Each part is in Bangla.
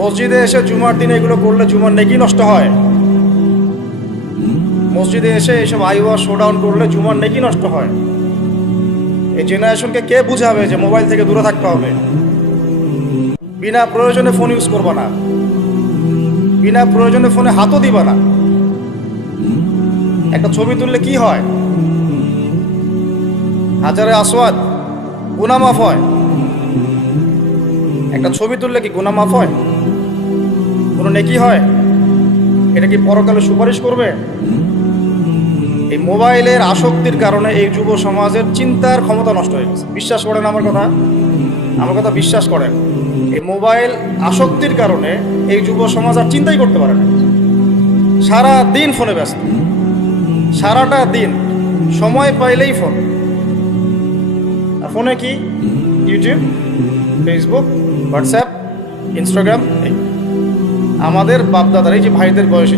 মসজিদে এসে জুমার দিনে এগুলো করলে জুমার নেকি নষ্ট হয়। মসজিদে এসে এইসব আইওয়া শোডাউন করলে জুমার নেকি নষ্ট হয়। এই জেনারেশনকে কে বুঝাবে যে মোবাইল থেকে দূরে থাকতে হবে? বিনা প্রয়োজনে ফোন ইউজ করবা না, বিনা প্রয়োজনে ফোনে হাতও দিবা না। একটা ছবি তুললে কি হয়? হাজারে আসওয়াদ গুনাহ মাফ হয়। একটা ছবি তুললে কি গুনাহ মাফ হয়? কোনো নেকি হয়? এটা কি পরকালে সুপারিশ করবে? এই মোবাইলের আসক্তির কারণে এই যুব সমাজের চিন্তার ক্ষমতা নষ্ট হয়ে গেছে। বিশ্বাস করেন আমার কথা বিশ্বাস করেন। এই মোবাইল আসক্তির কারণে এই যুব সমাজ আর চিন্তাই করতে পারে না। সারা দিন ফোনে ব্যস্ত, সারাটা দিন সময় পাইলেই ফোন। আর ফোনে কি? YouTube, Facebook, WhatsApp, Instagram. আমাদের বাপদাদার এই যে ভাইদের বয়সী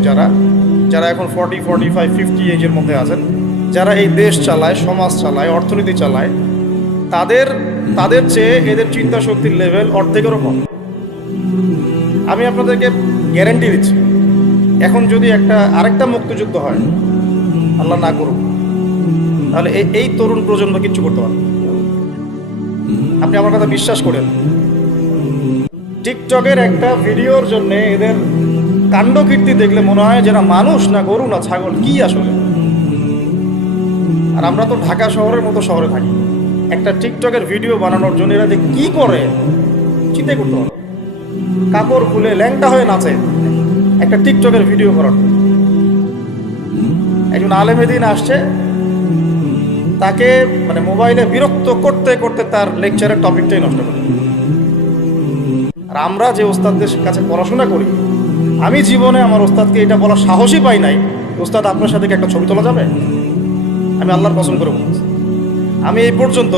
যারা এখন 40, 45, 50 এজের মধ্যে আছেন, যারা এই দেশ চালায়, সমাজ চালায়, অর্থনীতি চালায়, তাদের চেয়ে এদের চিন্তা শক্তির লেভেল অর্ধেকেরও কম। আমি আপনাদেরকে গ্যারেন্টি দিচ্ছি, এখন যদি আরেকটা মুক্তিযুদ্ধ হয়, আল্লাহ না করুক, তাহলে এই তরুণ প্রজন্ম কিচ্ছু করতে পারবে। আপনি আমার কথা বিশ্বাস করেন। টিকটকের একটা ভিডিওর জন্য এদের কাণ্ডকীর্তি দেখলে মনে হয় যেন মানুষ না গরু না ছাগল, কি আসলে। আর আমরা তো ঢাকা শহরের মতো শহরে থাকি, একটা টিকটকের ভিডিও বানানোর জন্য এরা যে কি করে চিন্তা করতে পারো। কাপড় খুলে ল্যাংটা হয়ে নাচে একটা টিকটকের ভিডিও করার। একজন আলেমেদিন আসছে, তাকে মানে মোবাইলে বিরক্ত করতে করতে তার লেকচারের টপিকটাই নষ্ট করে। আর আমরা যে ওস্তাদদের কাছে পড়াশোনা করি, আমি জীবনে আমার ওস্তাদকে এটা বলার সাহসই পাই নাই, ওস্তাদ আপনার সাথে কি একটা ছবি তোলা যাবে? আমি আল্লাহর কসম করে বলছি, আমি এই পর্যন্ত,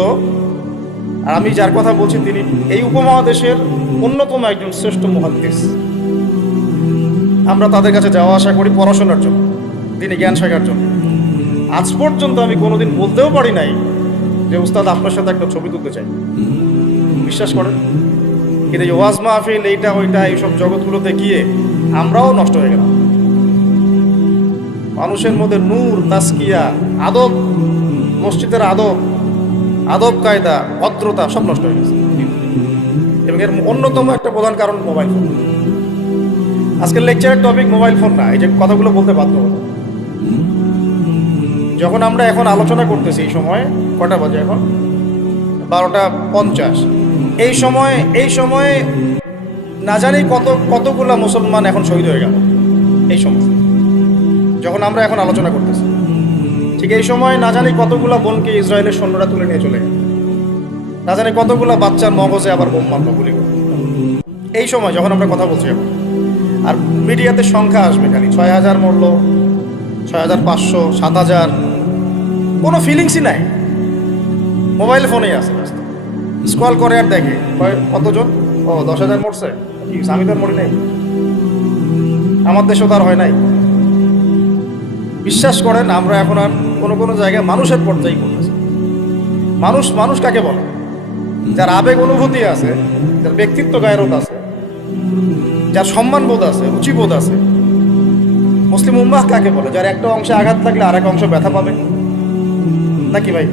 আর আমি যার কথা বলছি তিনি এই উপমহাদেশের অন্যতম একজন শ্রেষ্ঠ মুহাদ্দিস। আমরা তাদের কাছে যাওয়া আসা করি পড়াশোনার জন্য, তিনি জ্ঞান শেখার জন্য। আজ পর্যন্ত আমি কোনোদিন বলতেও পারি নাই যে উস্তাদ আপনার সাথে একটা ছবি তুলতে চাই। বিশ্বাস করেন। কিন্তু এই ওয়াজ মাহফিল, এইটা ওইটা, এইসব জগৎগুলোতে গিয়ে আমরাও নষ্ট হয়ে গেলাম। মানুষের মধ্যে নূর, তাসকিয়া, আদব, মসজিদের আদব কায়দা, ভদ্রতা সব নষ্ট হয়ে গেছে। এবং এর অন্যতম একটা প্রধান কারণ মোবাইল ফোন। আজকের লেকচারের টপিক মোবাইল ফোন না, এই যে কথাগুলো বলতে বাধ্য হলো। যখন আমরা এখন আলোচনা করতেছি, এই সময় কটা বাজে? এখন 12:50। এই সময় না জানি কতগুলা মুসলমান এখন শহীদ হয়ে গেল। এই সময় যখন আমরা এখন আলোচনা করতেছি, ঠিক এই সময় না জানি কতগুলা বোনকে ইসরায়েলের সৈন্যরা তুলে নিয়ে চলে গেল। না জানি কতগুলা বাচ্চার মগজে আবার বোম মারল, গুলি করল। এই সময় যখন আমরা কথা বলছি এখন, আর মিডিয়াতে সংখ্যা আসবে খালি 6,000 মরল, 6,500, 7,000, কোনো ফিলিংসই নাই। মোবাইল ফোনেই আছে, স্ক্রল করে আর দেখে কতজন, 10,000 মরছে, আমি তো আর মরি নাই, আমার দেশেও তার হয় নাই। বিশ্বাস করেন, আমরা এখন আর কোনো জায়গায় মানুষের পর্যায়ে করতেছি। মানুষ কাকে বলে? যার আবেগ অনুভূতি আছে, যার ব্যক্তিত্ব গায়রত আছে, যার সম্মানবোধ আছে, রুচিবোধ আছে। মুসলিম উম্মাহ কাকে বলে? যার একটা অংশে আঘাত লাগলে আর এক অংশ ব্যথা পাবে, নাকি ভাই?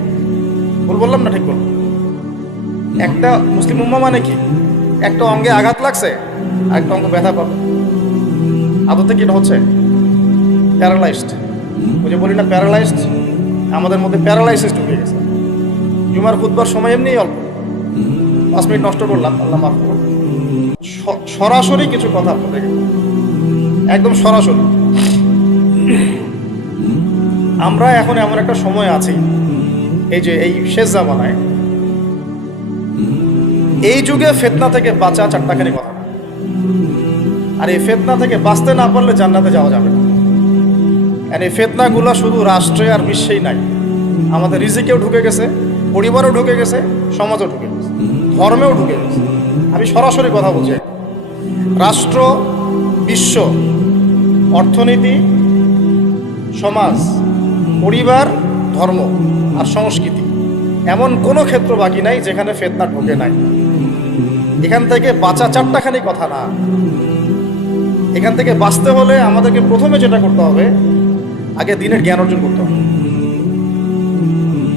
ভুল বললাম না ঠিক বললাম? একটা মুসলিম উম্মাহ মানে কি? একটা অঙ্গে আঘাত লাগছে আর একটা অঙ্গ ব্যথা পাবে। আদতে কি হচ্ছে? প্যারালাইজড। ওই যে বলি না প্যারালাইজড, আমাদের মধ্যে প্যারালাইসিস ঢুকে গেছে। জুমার খুতবার সময় এমনি অল্প 5 মিনিট নষ্ট করলাম, আল্লাহ মাফ করুন। সরাসরি কিছু কথা আপনাদেরকে, একদম সরাসরি। আমরা এখন এমন একটা সময় আছি, এই শেষ জামানায়, এই যুগে ফিতনা থেকে বাঁচা চারটাখানি কথা। আর এই ফিতনা থেকে বাঁচতে না পারলে জান্নাতে যাওয়া যাবে না। আর এই ফিতনাগুলো শুধু রাষ্ট্রে আর বিশ্বেই নাই, আমাদের রিজিকেও ঢুকে গেছে, পরিবারেও ঢুকে গেছে, সমাজও ঢুকে গেছে, ধর্মেও ঢুকে গেছে। আমি সরাসরি কথা বলছি। রাষ্ট্র, বিশ্ব, অর্থনীতি, সমাজ, পরিবার, ধর্ম আর সংস্কৃতি, এমন কোনো ক্ষেত্র বাকি নাই যেখানে ফিতনা ঢোকে নাই। এখান থেকে বাঁচা চারটাখানি কথা না। এখান থেকে বাঁচতে হলে আমাদেরকে প্রথমে যেটা করতে হবে, আগে দিনের জ্ঞান অর্জন করতে হবে।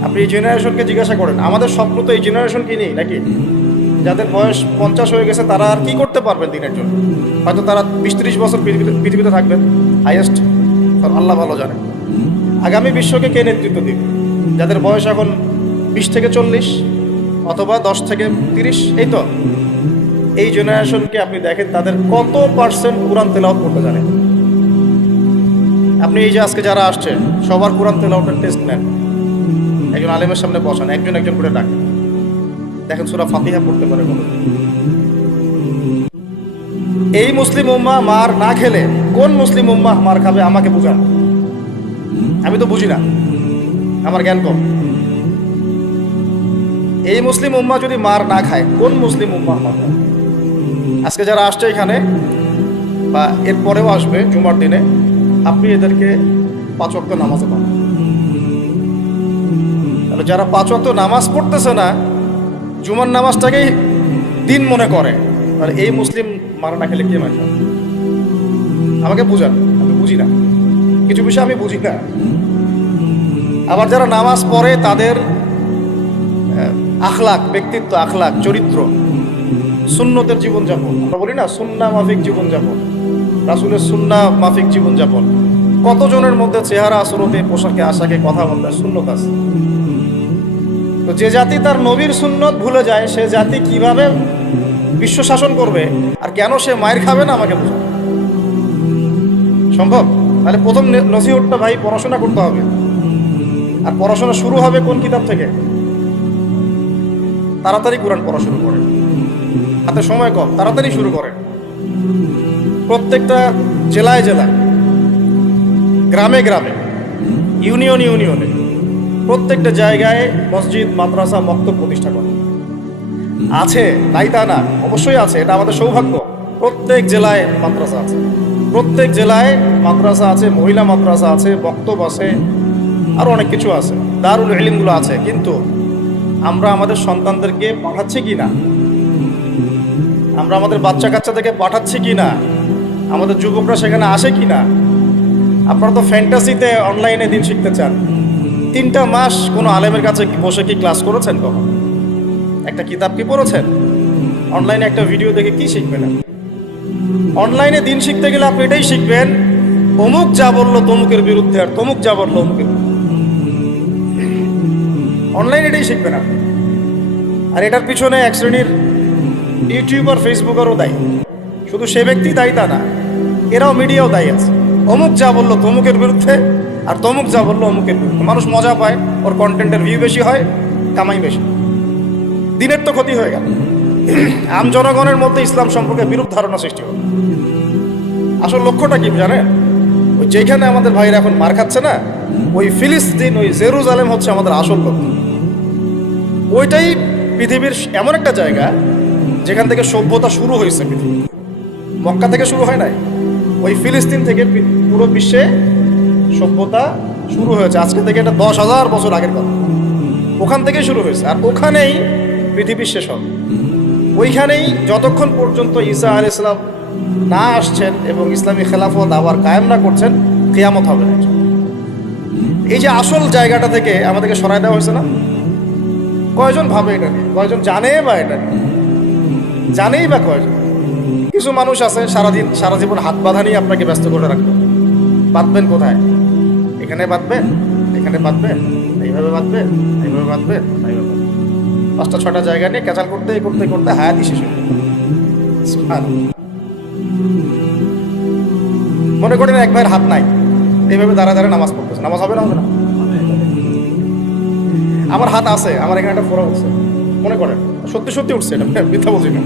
আপনি এই জেনারেশনকে জিজ্ঞাসা করেন, আমাদের স্বপ্ন তো এই জেনারেশন কি নেই নাকি? যাদের বয়স 50 হয়ে গেছে তারা আর কি করতে পারবেন দিনের জন্য? হয়তো তারা 20-30 বছর পৃথিবীতে থাকবেন হাইয়েস্ট, আল্লাহ ভালো জানে। আগামী বিশ্বকে কে নেতৃত্ব দিবে? যাদের বয়স এখন 20 থেকে 40 অথবা 10 থেকে 30, এই তো এই জেনারেশনকে আপনি দেখেন তাদের কত পার্সেন্ট কোরআন তেলাওয়াত করতে জানে। আপনি এই যে আজকে যারা আসছে সবার কোরআন তেলাওয়াতের টেস্ট নেন, একজন আলেমের সামনে বসান, একজন একজন করে ডাকেন, দেখেন সূরা ফাতিহা পড়তে পারে বলে। এই মুসলিম উম্মাহ মার না খেলে কোন মুসলিম উম্মাহ মার খাবে আমাকে বুঝান। আমি তো বুঝি না, আমার জ্ঞান কম। এই মুসলিম উম্মাহ যদি মার না খায় কোন মুসলিম উম্মাহ মার খাবে? আজকে যারা আসছে এখানে বা এর পরেও আসবে জুমার দিনে, আপনি এদেরকে 5 ওয়াক্ত নামাজে পান। তাহলে যারা 5 ওয়াক্ত নামাজ পড়তেছে না, জুমার নামাজটাকেই দিন মনে করে, আর এই মুসলিম মার না খেলে কে মার খাবে? আমাকে বুঝান, আমি বুঝি না, কিছু বিষয় আমি বুঝি না। আবার যারা নামাজ পড়ে তাদের আখলাক, ব্যক্তিত্ব, আখলাক, চরিত্র, সুন্নতের জীবনযাপন, আমরা বলি না সুন্না মাফিক জীবনযাপন, রাসূলের সুন্না মাফিক জীবনযাপন, কতজনের মধ্যে চেহারা, আসরতে, পোশাকে, আশাকে, কথা বলতে সুন্নত আছে। তো যে জাতি তার নবীর সুন্নত ভুলে যায়, সে জাতি কিভাবে বিশ্ব শাসন করবে? আর কেন সে মায়ের খাবে না আমাকে বোঝা সম্ভব? তাহলে প্রথম নসিহতটা ভাই পড়াশোনা করতে হবে। আর পড়াশোনা শুরু হবে কোন কিতাব থেকে? তাড়াতাড়ি কোরআন পড়া শুরু করে, হাতে সময় কম, তাড়াতাড়ি শুরু করে। প্রত্যেকটা জেলায় জেলায়, গ্রামে গ্রামে, ইউনিয়নে প্রত্যেকটা জায়গায় মসজিদ, মাদ্রাসা, মক্তব প্রতিষ্ঠা করে। আছে, তাই তা না, অবশ্যই আছে, এটা আমাদের সৌভাগ্য। প্রত্যেক জেলায় মাদ্রাসা আছে, প্রত্যেক জেলায় মাদ্রাসা আছে, মহিলা মাদ্রাসা আছে, মক্তব আছে, আরও অনেক কিছু আছে, দারুল ইলমগুলো আছে। কিন্তু আমরা আমাদের সন্তানদেরকে পাঠাচ্ছি কি না? আমরা আমাদের বাচ্চা কাচ্চাদেরকে পাঠাচ্ছি কি না? আমাদের যুবকরা সেখানে আসে কি না? আপনারা তো ফ্যান্টাসিতে অনলাইনে দিন শিখতে চান। 3টা মাস কোনো আলেমের কাছে বসে কি ক্লাস করেছেন? কখন একটা কিতাব কি পড়েছেন? অনলাইনে একটা ভিডিও দেখে কি শিখবেন? অনলাইনে দিন শিখতে গেলে আপনি এটাই শিখবেন, অমুক যা বললো তমুকের বিরুদ্ধে, আর তমুক যা বললো অমুকের বিরুদ্ধে। অনলাইনে এটাই শিখবেন আপনি। আর এটার পিছনে এক শ্রেণীর ইউটিউবার, ফেসবুকারও দায়ী। শুধু সে ব্যক্তি দায়ী তা না, এরাও, মিডিয়াও দায়ী আছে। অমুক যা বললো তমুকের বিরুদ্ধে, আর তমুক যা বললো অমুকের বিরুদ্ধে। মানুষ মজা পায়, ওর কন্টেন্টের ভিউ বেশি হয়, কামাই বেশি। দিনের তো ক্ষতি হয়ে গেল। আম জনগণের মধ্যে ইসলাম সম্পর্কে বিরূপ ধারণা সৃষ্টি হল। আসল লক্ষ্যটা কি জানেন? ওই যেখানে আমাদের ভাইরা এখন মার খাচ্ছে না, ওই ফিলিস্তিন, ওই জেরুজালেম হচ্ছে আমাদের আসল লক্ষ্য। ওইটাই পৃথিবীর এমন একটা জায়গা যেখান থেকে সভ্যতা শুরু হয়েছে। পৃথিবী মক্কা থেকে শুরু হয় নাই, ওই ফিলিস্তিন থেকে পুরো বিশ্বে সভ্যতা শুরু হয়েছে। আজকে থেকে এটা 10,000 বছর আগের কথা। ওখান থেকেই শুরু হয়েছে, আর ওখানেই পৃথিবীর শেষ হবে। ওইখানেই যতক্ষণ পর্যন্ত ঈসা আলাইহিস সালাম না আসছেন এবং ইসলামী খেলাফত আবার কায়েম না করছেন, কিয়ামত হবে না। এই যে আসল জায়গাটা থেকে আমাদেরকে সরাই দেওয়া হয়েছে না? কয়জন ভাবে এটা নিয়ে? কয়জন জানে বা এটা নিয়ে? জানেই বা কয়জন? কিছু মানুষ আছে সারা জীবন হাত বাঁধা নিয়ে আপনাকে ব্যস্ত করে রাখবে। বাঁধবেন কোথায়? এখানে বাঁধবেন, এখানে বাঁধবেন, এইভাবে বাঁধবেন, এইভাবে বাঁধবেন, এইভাবে 5টা-6টা জায়গা নিয়ে ক্যাচাল করতে করতে করতে হায়াতই শেষ হয়ে যাবে। মনে করেন এক ভাইয়ের হাত নাই, এইভাবে দাঁড়া দাঁড়া নামাজ পড়তেছে, নামাজ হবে না? হবে না? আমার হাত আছে, আমার এখানে একটা ফোড়া উঠছে, মনে করেন সত্যি সত্যি উঠছে, এটা মিথ্যা বলছি না।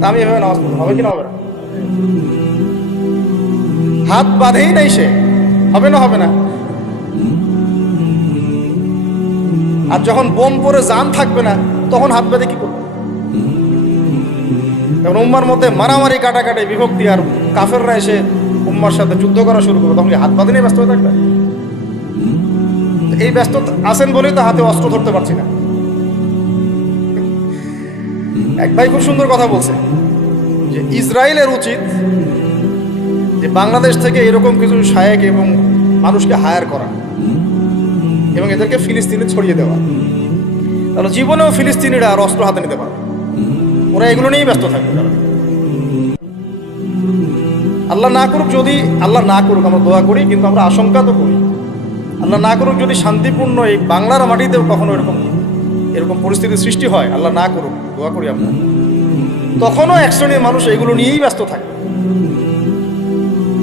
তা আমি এভাবে নামাজ পড়বো, হবে কি না? হবে না? হাত বাঁধেই নাই সে, হবে না? হবে না? আর যখন বোম পরে জান থাকবে না, তখন হাত বেঁধে কি করবে? যখন উম্মার মধ্যে মারামারি, কাটাকাটি, বিভক্তি, আর কাফেররা এসে উম্মার সাথে যুদ্ধ করা শুরু করবে, তখন কি হাত বাঁধে নিয়ে ব্যস্ত হয়ে থাকবে? এই ব্যস্ত আছেন বলেই তো হাতে অস্ত্র ধরতে পারছি না। এক ভাই খুব সুন্দর কথা বলছে যে ইসরায়েলের উচিত যে বাংলাদেশ থেকে এরকম কিছু শায়েক এবং মানুষকে হায়ার করা এবং এদেরকে ফিলিস্তিনে ছড়িয়ে দেওয়া, তাহলে জীবনেও ফিলিস্তিনিরা আর অস্ত্র হাতে নিতে পারবে। ওরা এগুলো নিয়েই ব্যস্ত থাকবে। আল্লাহ না করুক, যদি আল্লাহ না করুক, আমরা দোয়া করি, কিন্তু আমরা আশঙ্কা তো করি, আল্লাহ না করুক যদি শান্তিপূর্ণ এই বাংলার মাটিতেও কখনো এরকম পরিস্থিতির সৃষ্টি হয়, আল্লাহ না করুক, দোয়া করি আমরা, তখনও এক শ্রেণীর মানুষ এগুলো নিয়েই ব্যস্ত থাকে।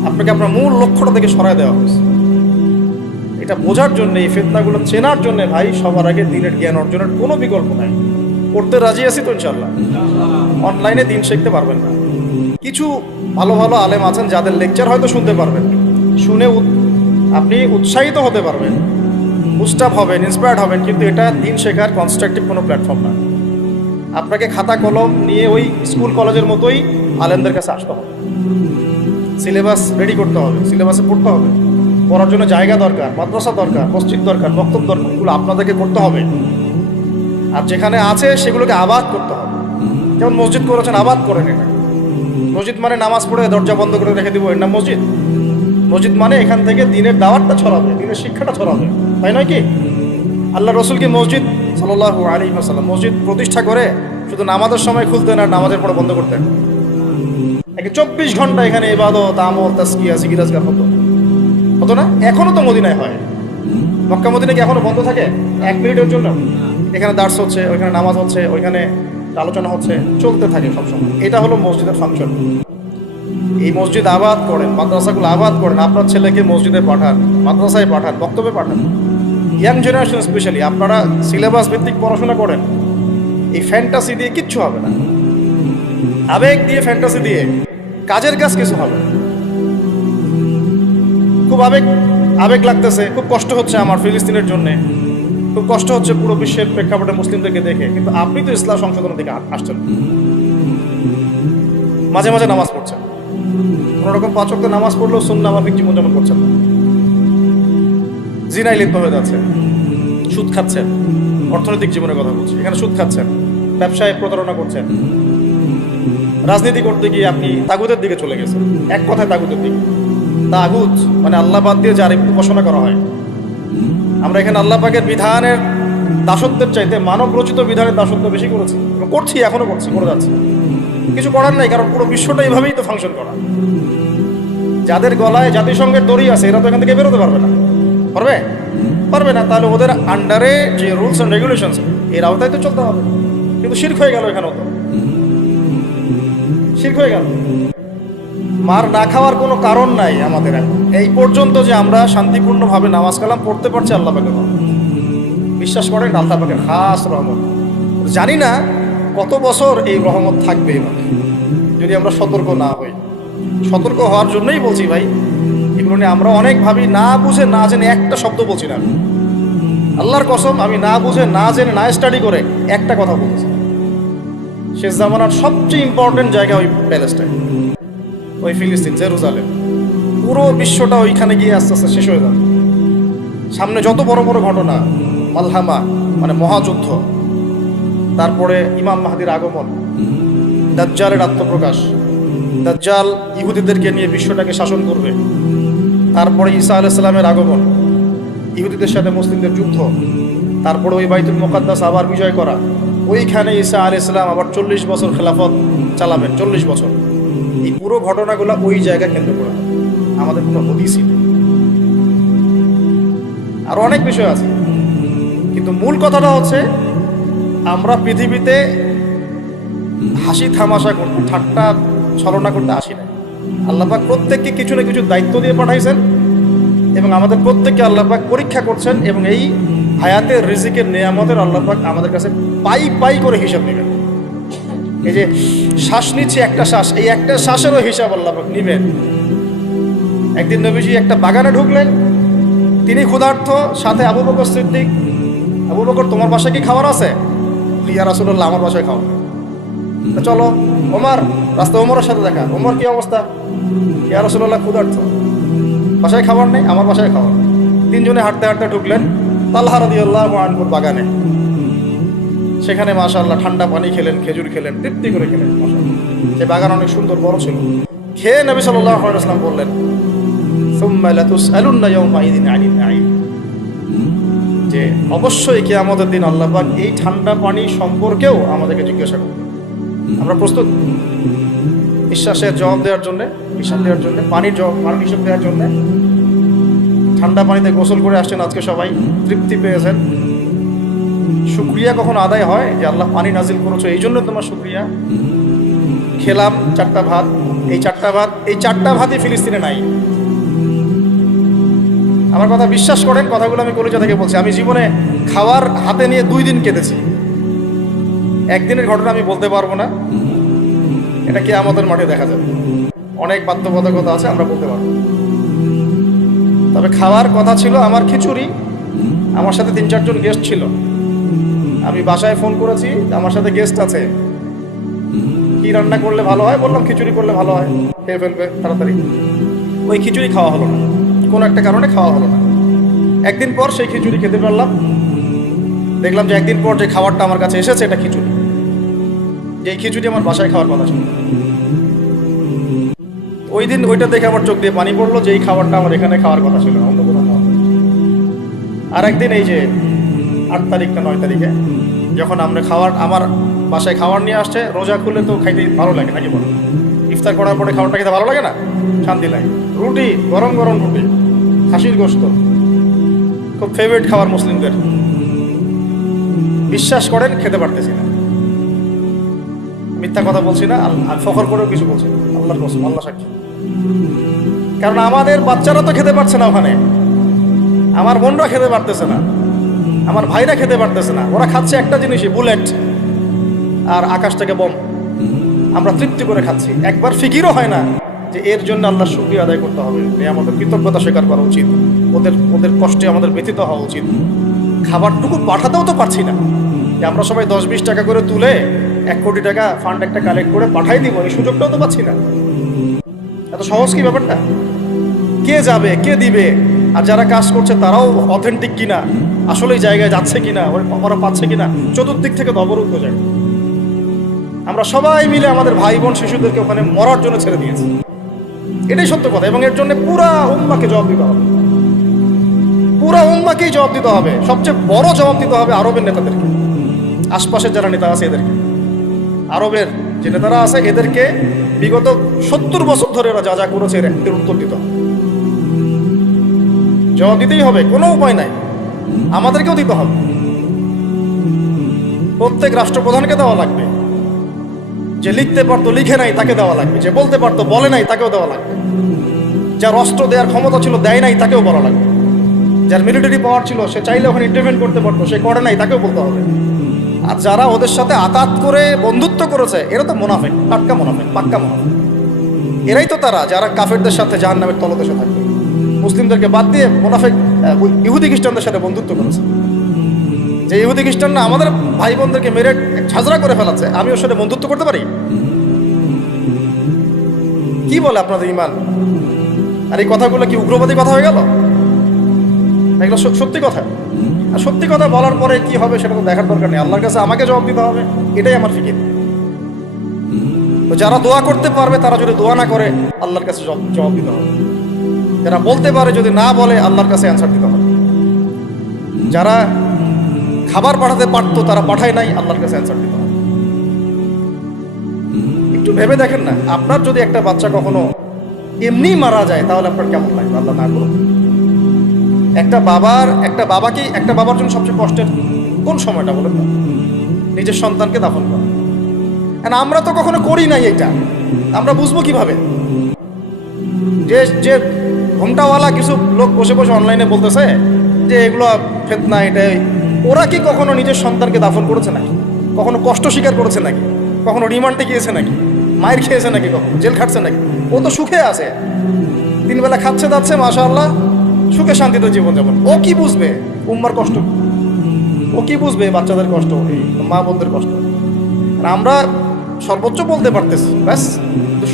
আপনাকে আপনার মূল লক্ষ্যটা থেকে সরায় দেওয়া হয়েছে। এটা বোঝার জন্য, এই ফিতনাগুলো চেনার জন্য ভাই সবার আগে দিনের জ্ঞান অর্জনের কোনো বিকল্প নাই। করতে রাজি আছি তো ইনশাল্লাহ। অনলাইনে দিন শিখতে পারবেন না। কিছু ভালো ভালো আলেম আছেন যাদের লেকচার হয়তো শুনতে পারবেন, শুনে আপনি উৎসাহিত হতে পারবেন, বুস্ট আপ হবেন, ইন্সপায়ার্ড হবেন, কিন্তু এটা দিন শেখার কনস্ট্রাকটিভ কোনো প্ল্যাটফর্ম না। আপনাকে খাতা কলম নিয়ে ওই স্কুল কলেজের মতোই আলেমদের কাছে আসতে হবে, সিলেবাস রেডি করতে হবে, সিলেবাসে পড়তে হবে, পড়ার জন্য জায়গা দরকার, মাদ্রাসা দরকার, মসজিদ দরকার, বক্তব্য দরকার, এগুলো আপনাদেরকে করতে হবে। আর যেখানে আছে সেগুলোকে আবাদ করতে হবে। যেমন মসজিদ করেছেন, আবাদ করে নিন। মসজিদ মানে নামাজ পড়ে দরজা বন্ধ করে রেখে দিব, এর নাম মসজিদ? মসজিদ মানে এখান থেকে দিনের দাওয়াতটা ছড়াবে, দিনের শিক্ষাটা ছড়াবে, তাই নয় কি? আল্লাহ রসুল কি মসজিদ সাল্লাল্লাহু আলাইহি ওয়াসাল্লাম মসজিদ প্রতিষ্ঠা করে শুধু নামাজের সময় খুলতেন আর নামাজের পরে বন্ধ করতেন? 24 ঘন্টা এখানে ইবাদত, আমল, তাজকিয়া, জিকির আজকার হতো না? এখনো তো মদিনায় হয়। মক্কা মদিনায় কি এখনো বন্ধ থাকে 1 মিনিটের জন্য? এখানে দার্স হচ্ছে, ওইখানে নামাজ হচ্ছে, ওইখানে আলোচনা হচ্ছে, চলতে থাকে সবসময়। এটা হলো মসজিদের ফাংশন। এই মসজিদ আবাদ করেন, মাদ্রাসাগুলো আবাদ করেন, আপনার ছেলেকে মসজিদে পাঠান, মাদ্রাসায় পাঠান, বক্তব্যে পাঠান। ইয়াং জেনারেশন স্পেশালি আপনারা সিলেবাস ভিত্তিক পড়াশোনা করেন। এই ফ্যান্টাসি দিয়ে কিচ্ছু হবে না, আবেগ দিয়ে, ফ্যান্টাসি দিয়ে কাজের কাজ কিছু হবে। খুব আবেগ লাগতেছে, খুব কষ্ট হচ্ছে আমার ফিলিস্তিনের জন্য, খুব কষ্ট হচ্ছে পুরো বিশ্বের প্রেক্ষাপটে মুসলিমদেরকে দেখে, কিন্তু আপনি তো ইসলাম সংশোধনের দিকে আসছেন, মাঝে মাঝে নামাজ পড়ছেন, কোনোরকম 5 ওয়াক্ত নামাজ পড়লেও সুন্নাহ মাফিক জীবনযাপন করছেন না, জিনায় লিপ্ত হয়ে যাচ্ছে, সুদ খাচ্ছেন, অর্থনৈতিক জীবনের কথা বলছি, এখানে সুদ খাচ্ছেন, ব্যবসায় প্রতারণা করছেন, রাজনীতি করতে গিয়ে আপনি তাগুতের দিকে চলে গেছেন। এক কথায় তাগুতের দিকে। তাগুত মানে আল্লাহ বাদ দিয়ে যার উপাসনা করা হয়। আমরা এখানে আল্লাহ পাকের বিধানের দাসত্বের চাইতে মানব রচিত বিধানের দাসত্ব বেশি করছি, এখনো করে যাচ্ছি। কিছু করার নাই, কারণ পুরো বিশ্বটা এইভাবেই তো ফাংশন করা। যাদের গলায় জাতিসংঘের দড়ি আছে এরা তো এখান থেকে বেরোতে পারবে না। পারবে না, তাহলে ওদের আন্ডারে যে রুলস অ্যান্ড রেগুলেশনস এর আওতায় তো চলতে হবে। কিন্তু শিরক হয়ে গেল, এখানেও তো শিরক হয়ে গেল। মার না খাওয়ার কোনো কারণ নাই আমাদের এখন এই পর্যন্ত যে আমরা শান্তিপূর্ণভাবে নামাজ কালাম পড়তে পারছি আল্লাহ পাকের রহমত। বিশ্বাস করেন, আল্লাহ পাকের খাস রহমত। জানি না কত বছর এই রহমত থাকবে এবার যদি আমরা সতর্ক না হই। সতর্ক হওয়ার জন্যই বলছি ভাই, এগুলো নিয়ে আমরা অনেক ভাবি, না বুঝে না জেনে একটা শব্দ বলছি না। আল্লাহর কসম, আমি না বুঝে না জেনে না স্টাডি করে একটা কথা বলছি, শেষ জামানার সবচেয়ে ইম্পর্টেন্ট জায়গা ওই প্যালেস্টাইন, ওই ফিলিস্তিন, জেরুজালেম, পুরো বিশ্বটা ওইখানে গিয়ে আস্তে আস্তে শেষ হয়ে যাবে। সামনে যত বড় বড় ঘটনা, মালহামা মানে মহাযুদ্ধ, তারপরে ইমাম মাহদির আগমন, দাজ্জালের আত্মপ্রকাশ, দাজ্জাল ইহুদিদেরকে নিয়ে বিশ্বটাকে শাসন করবে, তারপরে ঈসা আলাইহিস সালামের আগমন, ইহুদিদের সাথে মুসলিমদের যুদ্ধ, তারপরে ওই বাইতুল মুকাদ্দাস আবার বিজয় করা, ওইখানে ঈসা আলাইহিস সালাম আবার 40 বছর খেলাফত চালাবেন, 40 বছর। এই পুরো ঘটনাগুলো ওই জায়গা কেন্দ্র করে, আমাদের কোনো হদিসই নেই। আরো অনেক বিষয় আছে, কিন্তু মূল কথাটা হচ্ছে আমরা পৃথিবীতে হাসি তামাশা করতে, ঠাট্টা ছলনা করতে আসি না। আল্লাহ পাক প্রত্যেককে কিছু না কিছু দায়িত্ব দিয়ে পাঠাইছেন এবং আমাদের প্রত্যেককে আল্লাহ পাক পরীক্ষা করছেন, এবং এই হায়াতের রিজিকের নেয়ামতের আল্লাহ পাক আমাদের কাছে পাই করে হিসাব নেবেন। এই যে শ্বাস নিচ্ছি একটা শ্বাস, এই একটা শ্বাসেরও হিসাব আল্লাহ পাক নিবেন। একদিন নবীজি একটা বাগানে ঢুকলেন, তিনি ক্ষুধার্ত, সাথে আবু বকর সিদ্দিক। আবু বকর, তোমার বাসায় কি খাবার আছে? ইয়া রাসূলুল্লাহ, আমার বাসায় খাওয়া। চলো। ওমর, রাস্তায় ওমরের সাথে দেখা। ওমর, কি অবস্থা? ইয়া রাসূলুল্লাহ, ক্ষুধার্ত, বাসায় খাবার নেই, আমার বাসায় খাবার। তিনজনে হাঁটতে হাঁটতে ঢুকলেন তালহা রাদিয়াল্লাহু আনহুর বাগানে। সেখানে মাশাআল্লাহ ঠান্ডা পানি খেলেন, খেজুর খেলেন, তৃপ্তি করে খেলেন। মাশাআল্লাহ, সে বাগান অনেক সুন্দর বড় ছিল। খেয়ে নবী সাল্লাল্লাহু আলাইহি ওয়াসাল্লাম বললেন, সুম্মা লাতুসআলুন্না ইয়াওমাইযিন আনিন নাঈম, যে অবশ্যই কিয়ামতের দিন আল্লাহ পাক এই ঠান্ডা পানি সম্পর্কেও আমাদেরকে জিজ্ঞাসা করবেন। আমরা প্রস্তুত নিঃশ্বাসের জবাব দেওয়ার জন্য, হিসাব দেওয়ার জন্য, পানির হিসাব দেওয়ার জন্য? ঠান্ডা পানিতে গোসল করে আসছেন আজকে সবাই, তৃপ্তি পেয়েছেন। শুকরিয়া কখন আদায় হয়? যে আল্লাহ পানি নাজিল করেছো, এই জন্য তোমার শুকরিয়া। খেলাম 4টা ভাত, এই 4টা ভাতই ফিলিস্তিনে নাই। আমার কথা বিশ্বাস করেন, কথাগুলো আমি কলেজা থেকে বলছি। আমি জীবনে খাওয়ার হাতে নিয়ে 2 দিন কেঁদেছি। একদিনের ঘটনা আমি বলতে পারবো না, এটা কি আমাদের মাঠে দেখা যাবে। অনেক বাধ্যবাধকতা আছে, আমরা বলতে পারবো। তবে খাওয়ার কথা ছিল আমার খিচুড়ি। আমার সাথে 3-4 জন গেস্ট ছিল। আমি বাসায় ফোন করেছি, আমার সাথে গেস্ট আছে, কি রান্না করলে ভালো হয়? বললাম খিচুড়ি করলে ভালো হয়, খেয়ে ফেলবে তাড়াতাড়ি। ওই খিচুড়ি খাওয়া হলো না, কোনো একটা কারণে খাওয়া হলো না। একদিন পর সেই খিচুড়ি খেতে পারলাম। দেখলাম যে একদিন পর যে খাবারটা আমার কাছে এসেছে এটা খিচুড়ি, যে খিচুড়ি আমার বাসায় খাওয়ার কথা ছিল। ওই দিন ওইটা দেখে আমার চোখ দিয়ে পানি পড়লো যে এই খাবারটা আমার এখানে খাওয়ার কথা ছিল, অন্য কোনো খাওয়া। আর একদিন এই যে 8 তারিখ না 9 তারিখে যখন আমরা আমার বাসায় খাবার নিয়ে আসছে, রোজা খুললে তো খাইতে ভালো লাগে নাকি বলো? ইফতার করার পরে খাবারটা খেতে ভালো লাগে না? শান্তি লাগে। রুটি, গরম গরম রুটি, খাসির গোশত, খুব ফেভারিট খাবার মুসলিমদের। বিশ্বাস করেন খেতে পারতেছি না, মিথ্যা কথা বলছি না, ফখর করেও কিছু বলছি না, আল্লাহর কসম, আল্লাহ সাক্ষী। কারণ আমাদের বাচ্চারা তো খেতে পারছে না ওখানে, আমার বোনরা খেতে পারতেছে না, আমার ভাইরা খেতে পারতেছে না। ওরা খাচ্ছে একটা জিনিসই, বুলেট আর আকাশ থেকে বম। আমরা তৃপ্তি করে খাচ্ছি, একবার ফিকিরও হয় না যে এর জন্য আল্লাহর শুকরিয়া আদায় করতে হবে, আমাদের কৃতজ্ঞতা স্বীকার করা উচিত, ওদের কষ্টে আমাদের ব্যথিত হওয়া উচিত। খাবারটুকু পাঠাতেও তো পারছি না, যে আমরা সবাই 10-20 টাকা করে তুলে 1 কোটি টাকা ফান্ড একটা কালেক্ট করে পাঠাই দিব, এই সুযোগটাও তো পাচ্ছি না। এত সহজ কি ব্যাপারটা? কে যাবে, কে দিবে? আর যারা কাজ করছে তারাও অথেন্টিক কিনা, আসলেই জায়গায় যাচ্ছে কিনা, ওরা পাচ্ছে কিনা, চতুর্দিক থেকে অবরুদ্ধ যায়। আমরা সবাই মিলে আমাদের ভাই বোন শিশুদেরকে ওখানে মরার জন্য ছেড়ে দিয়েছি, এটাই সত্য কথা। এবং এর জন্য পুরা উম্মাকে জবাব দিতে হবে, পুরা উম্মাকেই জবাব দিতে হবে। সবচেয়ে বড় জবাব দিতে হবে আরবের নেতাদেরকে, আশপাশের যারা নেতা আছে এদেরকে। আরবের যে নেতারা আছে এদেরকে বিগত 70 বছর ধরে এরা যা যা করেছে এর উত্তর দিতে হবে, জবাব দিতেই হবে, কোনো উপায় নাই। আমাদেরকেও দিতে হবে, প্রত্যেক রাষ্ট্রপ্রধানকে দেওয়া লাগবে। যে লিখতে পারতো লিখে নাই তাকে দেওয়া লাগবে, যে বলতে পারতো বলে নাই তাকেও দেওয়া লাগবে, যার অস্ত্র দেওয়ার ক্ষমতা ছিল দেয় নাই তাকেও বলা লাগবে, যার মিলিটারি পাওয়ার ছিল সে চাইলে ওখানে ইন্টারভেন করতে পারতো সে করে নাই তাকেও বলতে হবে। আর যারা ওদের সাথে আতাত করে বন্ধুত্ব করেছে এরা তো মুনাফিক, টাটকা মুনাফিক, পাক্কা মুনাফিক। এরাই তো তারা যারা কাফেরদের সাথে জাহান্নামের তলদেশে থাকবে, মুসলিমদেরকে বাদ দিয়ে মুনাফিক ইহুদি খ্রিস্টানদের সাথে বন্ধুত্ব করেছে। যে ইহুদি খ্রিস্টানরা আমাদের ভাই বোনদেরকে মেরে ঝাঁঝরা করে ফেলাচ্ছে, আমি ওর সাথে বন্ধুত্ব করতে পারি? কি বলে আপনাদের ইমান? আর এই কথাগুলো কি উগ্রবাদী কথা হয়ে গেল? এগুলো সত্যি কথা। আর সত্যি কথা বলার পরে কি হবে সেটা তো দেখার দরকার নেই, আল্লাহর কাছে আমাকে জবাব দিতে হবে, এটাই আমার ফিকির। তো যারা দোয়া করতে পারবে তারা যদি দোয়া না করে আল্লাহর কাছে জবাব দিতে হবে, যারা বলতে পারে যদি না বলে আল্লাহর কাছে অ্যান্সার দিতে হবে, যারা খাবার পাঠাতে পারতো তারা পাঠায় নাই, আল্লাহর কাছে অ্যান্সার দিতে হবে। একটু ভেবে দেখেন না, আপনার যদি একটা বাচ্চা কখনো এমনি মারা যায় তাহলে আপনার কেমন লাগবে? আল্লাহ না করুন। একটা বাবার জন্য সবচেয়ে কষ্টের কোন সময়টা বলেন না? নিজের সন্তানকে দাফন করা। আমরা তো কখনো করি নাই এটা, আমরা বুঝবো কিভাবে? যে ঘোমটাওয়ালা কিছু লোক বসে বসে অনলাইনে বলতেছে যে এগুলো ফিতনা, এটাই, ওরা কি কখনো নিজের সন্তানকে দাফন করেছে নাকি? কখনো কষ্ট স্বীকার করেছে নাকি? কখনো রিমান্ডে গিয়েছে নাকি? মায়ের খেয়েছে নাকি? কখনো জেল খাটছে নাকি? ও তো সুখে আছে, 3 বেলা খাচ্ছে যাচ্ছে, মাশাআল্লাহ, সুখে শান্তিতে জীবনযাপন। ও কি বুঝবে উম্মার কষ্ট? ও কি বুঝবে বাচ্চাদের কষ্ট, মা বোনদের কষ্ট? আমরা সর্বোচ্চ বলতে পারতেছি, ব্যাস।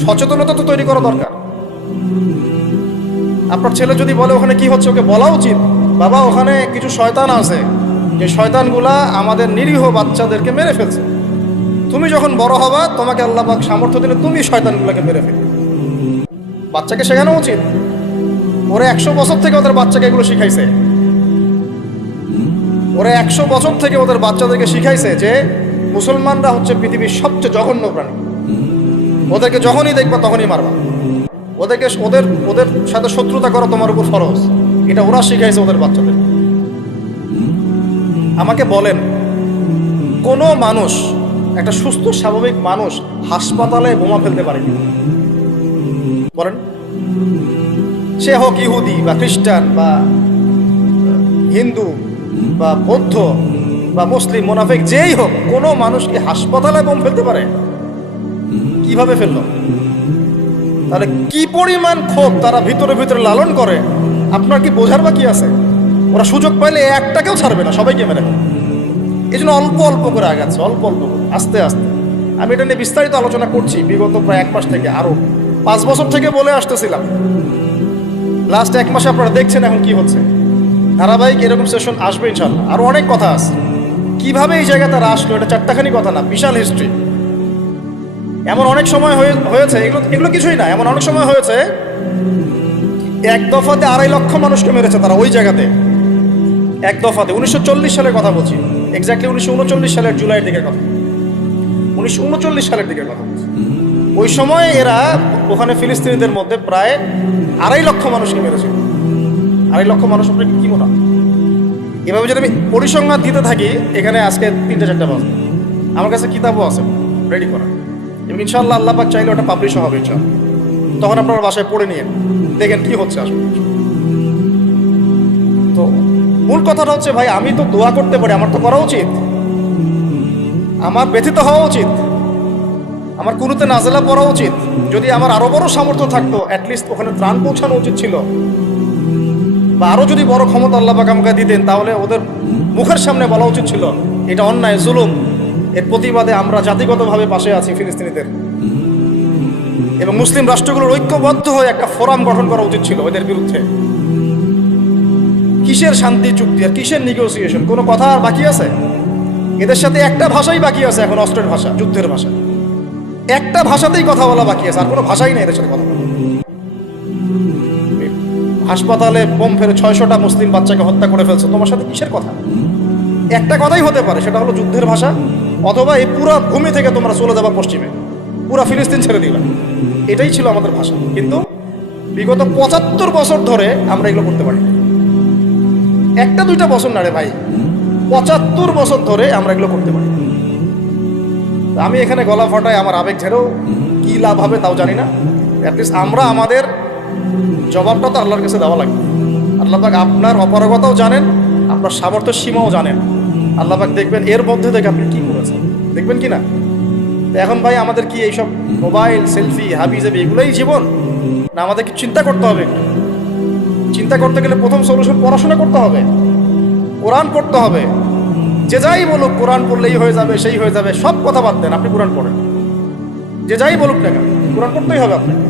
সচেতনতা তো তৈরি করা দরকার। আপনার ছেলে যদি বলে ওখানে কি হচ্ছে, ওকে বলা উচিত, বাবা ওখানে কিছু শয়তান আছে, যে শয়তানগুলা আমাদের নিরীহ বাচ্চাদেরকে মেরে ফেলছে। তুমি যখন বড় হবা তোমাকে আল্লাহ পাক সামর্থ্য দিলে তুমি শয়তানগুলোকে মেরে ফেলবে। বাচ্চাকে শেখানো উচিত। ওরা 100 বছর থেকে ওদের বাচ্চাকে এগুলো শিখাইছে। ওরা 100 বছর থেকে ওদের বাচ্চাদেরকে শিখাইছে যে মুসলমানরা হচ্ছে পৃথিবীর সবচেয়ে জঘন্য প্রাণী। ওদেরকে যখনই দেখবা তখনই মারবা। ওদের সাথে শত্রুতা করা তোমার উপর ফরজ। এটা ওরা শিখাইছে ওদের বাচ্চাদের। আমাকে বলেন, কোনো মানুষ, একটা সুস্থ স্বাভাবিক মানুষ হাসপাতালে বোমা ফেলতে পারে কি? বলেন। সে হোক ইহুদি বা খ্রিস্টান বা হিন্দু বা বৌদ্ধ বা মুসলিম মুনাফিক যেই হোক, কোনো মানুষ কি হাসপাতালে বোম ফেলতে পারে? কিভাবে ফেললো? তাহলে কি পরিমাণ ক্ষোভ তারা ভিতরে ভিতরে লালন করে আপনার কি বোঝার বাকি আছে? ওরা সুযোগ পাইলে একটাকেও ছাড়বে না, সবাইকে মেরে ফেলবে। এই জন্য অল্প অল্প করে আগাচ্ছে, অল্প অল্প করে, আস্তে আস্তে। আমি এটা নিয়ে বিস্তারিত আলোচনা করছি বিগত প্রায় 1 মাস থেকে, আরো 5 বছর থেকে বলে আসতেছিলাম। লাস্ট 1 মাসে আপনারা দেখছেন এখন কি হচ্ছে। ধারাবাহিক এরকম সেশন আসবে ইনশাল্লাহ। আরো অনেক কথা আছে, কিভাবে এই জায়গায় তারা আসলো, এটা 4টাখানি কথা না, বিশাল হিস্ট্রি। এমন অনেক সময় হয়েছে, এগুলো কিছুই না, এমন অনেক সময় হয়েছে 1 দফাতে 2.5 লক্ষ মানুষকে মেরেছে তারা ওই জায়গাতে, 1 দফাতে। 1940 সালের কথা বলছি, এক্স্যাক্টলি 1939 সালের জুলাইয়ের দিকের কথা, 1939 সালের দিকের কথা বলছি। ওই সময় এরা ওখানে ফিলিস্তিনিদের মধ্যে প্রায় 2.5 লক্ষ মানুষকে মেরেছে। 2.5 লক্ষ মানুষ আপনার কি মনে হয়? এভাবে যদি আমি পরিসংখ্যান দিতে থাকি, এখানে আজকে 3-4টা বাজবে। আমার কাছে কিতাবও আছে রেডি করা, এবং ইনশাআল্লাহ আল্লাহ পাক চাইলে ওটা পাবলিশও হবে ইনশাআল্লাহ। তখন আপনারা বাসায় পড়ে নিয়ে দেখেন কি হচ্ছে আসলে। তো মূল কথাটা হচ্ছে, ভাই আমি তো দোয়া করতে পারি, আমার তো করা উচিত, আমার ব্যথিত হওয়া উচিত, আমার কুনুতে নাজেলা পড়া উচিত। যদি আমার আরো বড় সামর্থ্য থাকতো, অ্যাটলিস্ট ওখানে ত্রাণ পৌঁছানো উচিত ছিল, বা আরো যদি বড় ক্ষমতা আল্লাহ পাক আমাকে দিতেন, তাহলে ওদের মুখের সামনে বলা উচিত ছিল এটা অন্যায়, জুলুম, এর প্রতিবাদে আমরা জাতিগতভাবে পাশে আছি ফিলিস্তিনিদের, এবং মুসলিম রাষ্ট্রগুলোর ঐক্যবদ্ধ হয়ে একটা ফোরাম গঠন করা উচিত ছিল এদের বিরুদ্ধে। কিসের শান্তি চুক্তি আর কিসের নেগোসিয়েশন? কোনো কথা আর বাকি আছে? এদের সাথে একটা ভাষাই বাকি আছে এখন, অস্ত্রের ভাষা, যুদ্ধের ভাষা। একটা ভাষাতেই কথা বলা বাকি আছে, আর কোনো ভাষাই নেই এদের সাথে কথা বলা। হাসপাতালে বোম ফেলে 600টা মুসলিম বাচ্চাকে হত্যা করে ফেলছে, তোমার সাথে কিসের কথা? একটা কথাই হতে পারে, সেটা হলো যুদ্ধের ভাষা, অথবা এই পুরো ভূমি থেকে তোমরা চলে যাবা পশ্চিমে, পুরা ফিলিস্তিন ছেড়ে দিবা। এটাই ছিল আমাদের ভাষা। কিন্তু বিগত 75 বছর ধরে আমরা এগুলো করতে পারি। 1-2টা বছর না রে ভাই, 75 বছর ধরে আমরা এগুলো করতে পারি। আমি এখানে গলা ফাটাই, আমার আবেগ ঝেড়েও কি লাভ হবে তাও জানি না। অ্যাটলিস্ট আমরা আমাদের জবাবটা তো আল্লাহর কাছে দেওয়া লাগবে। আল্লাহ পাক আপনার অপারগতাও জানেন, আপনার সামর্থ্যের সীমাও জানেন। আল্লাহ পাক দেখবেন এর মধ্যে থেকে আপনি কি করেছেন, দেখবেন কি না? এখন ভাই আমাদের কি এইসব মোবাইল, সেলফি, হাবিজাবি এগুলোই জীবন? না আমাদেরকে চিন্তা করতে হবে? একটু চিন্তা করতে গেলে প্রথম সলিউশন পড়াশোনা করতে হবে, কোরআন পড়তে হবে। যে যাই বলুক কোরআন পড়লেই হয়ে যাবে, সেই হয়ে যাবে, সব কথা বাদ দেন, আপনি কোরআন পড়েন। যে যাই বলুক না কেন, কোরআন পড়তেই হবে আপনাকে,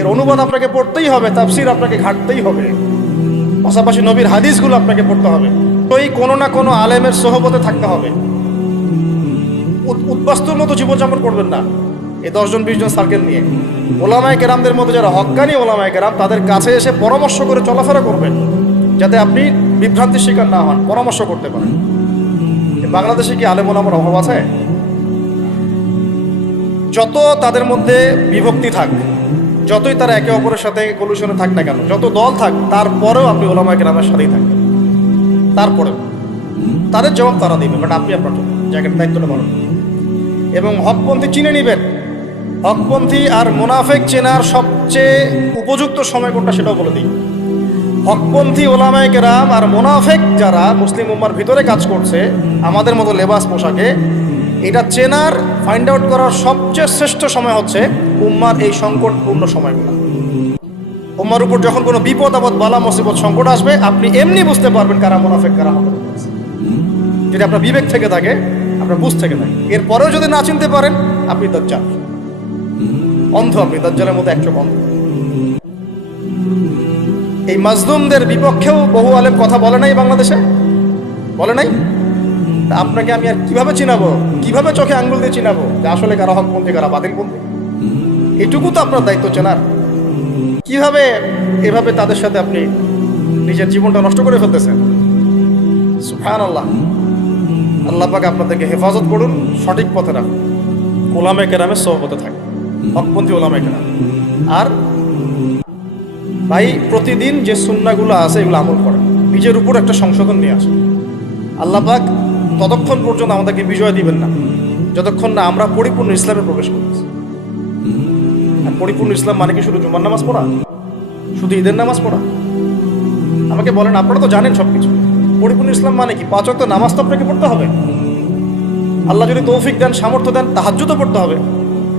এর অনুবাদ আপনাকে পড়তেই হবে, তাফসীর আপনাকে ঘাটতেই হবে, পাশাপাশি নবীর হাদিসগুলো আপনাকে পড়তে হবে। তো এই কোনো না কোনো আলেমের সোহবতে থাকতে হবে। উদ্বাস্তুর মতো জীবনযাপন করবেন না। এই 10-20 জন সার্কেল নিয়ে ওলামায়ে কেরামদের মধ্যে যারা হক্কানি ওলামায়ে কেরাম, তাদের কাছে এসে পরামর্শ করে চলাফেরা করবেন, যাতে আপনি বিভ্রান্তির শিকার না হন, পরামর্শ করতে পারেন। বাংলাদেশে কি আলেম ওলামার অভাব আছে? যত তাদের মধ্যে বিভক্তি থাক, যতই তারা একে অপরের সাথে কলুশনে থাক না কেন, যত দল থাক, তারপরেও আপনি ওলামায়ে কেরামের সাথেই থাকবেন। তারপরেও তাদের জবাব তারা দিবে, বাট আপনি আপনার জায়গার দায়িত্বটা পালন এবং হকপন্থী চিনে নেবেন। হকপন্থী আর মুনাফিক চেনার সবচেয়ে উপযুক্ত সময় কোনটা সেটাও বলে দিই। হকপন্থী ওলামায়ে কেরাম আর মুনাফিক যারা মুসলিম উম্মার ভিতরে কাজ করছে আমাদের মতো লেবাস পোশাকে, এটা চেনার, ফাইন্ড আউট করার সবচেয়ে শ্রেষ্ঠ সময় হচ্ছে উম্মার এই সংকটপূর্ণ সময়গুলো। উম্মার উপর যখন কোনো বিপদ আপদ, বালা মুসিবত, সংকট আসবে, আপনি এমনি বুঝতে পারবেন কারা মুনাফিক কারা হক। যদি আপনার বিবেক থেকে থাকে, আপনার বুঝ থেকে থাকে। এরপরেও যদি না চিনতে পারেন, আপনি দাজ্জাল, অন্ধ, আপনি দাজ্জালের মতো এক চোখ অন্ধ। এই মাজলুমদের বিপক্ষেও বহু আলেম কথা বলে নাই, বাংলাদেশে বলে নাই। আপনাকে আমি আর কিভাবে চিনাবো, কিভাবে চোখে আঙ্গুল দিয়ে চিনাবো যে আসলে কারা হকপন্থী কারা বাতিলপন্থী? এটুকু তো আপনার দায়িত্ব চেনার। কিভাবে এভাবে তাদের সাথে আপনি নিজের জীবনটা নষ্ট করে ফেলতেছেন? সুবহানাল্লাহ। আল্লাহ পাক আপনাদেরকে হেফাজত করুন, সঠিক পথে রাখুন, ওলামায়ে কেরামের সোহবতে থাকুন, হকপন্থী ওলামায়ে কেরাম। আর ভাই প্রতিদিন যে সুন্নাহগুলো আছে এগুলো আমল করেন, নিজের উপর একটা সংশোধন নিয়ে আসেন। আল্লাহ পাক ততক্ষণ পর্যন্ত আমাদেরকে বিজয় দিবেন না যতক্ষণ না আমরা পরিপূর্ণ ইসলামে প্রবেশ করতেছি। আর পরিপূর্ণ ইসলাম মানে কি শুধু জুমার নামাজ পড়া, শুধু ঈদের নামাজ পড়া? আমাকে বলেন, আপনারা তো জানেন সব কিছু। পরিপূর্ণ ইসলাম মানে কি? 5 ওয়াক্ত নামাজ তো আপনাকে পড়তে হবে। আল্লাহ যদি তৌফিক দেন, সামর্থ্য দেন, তাহাজ্জুদও পড়তে হবে,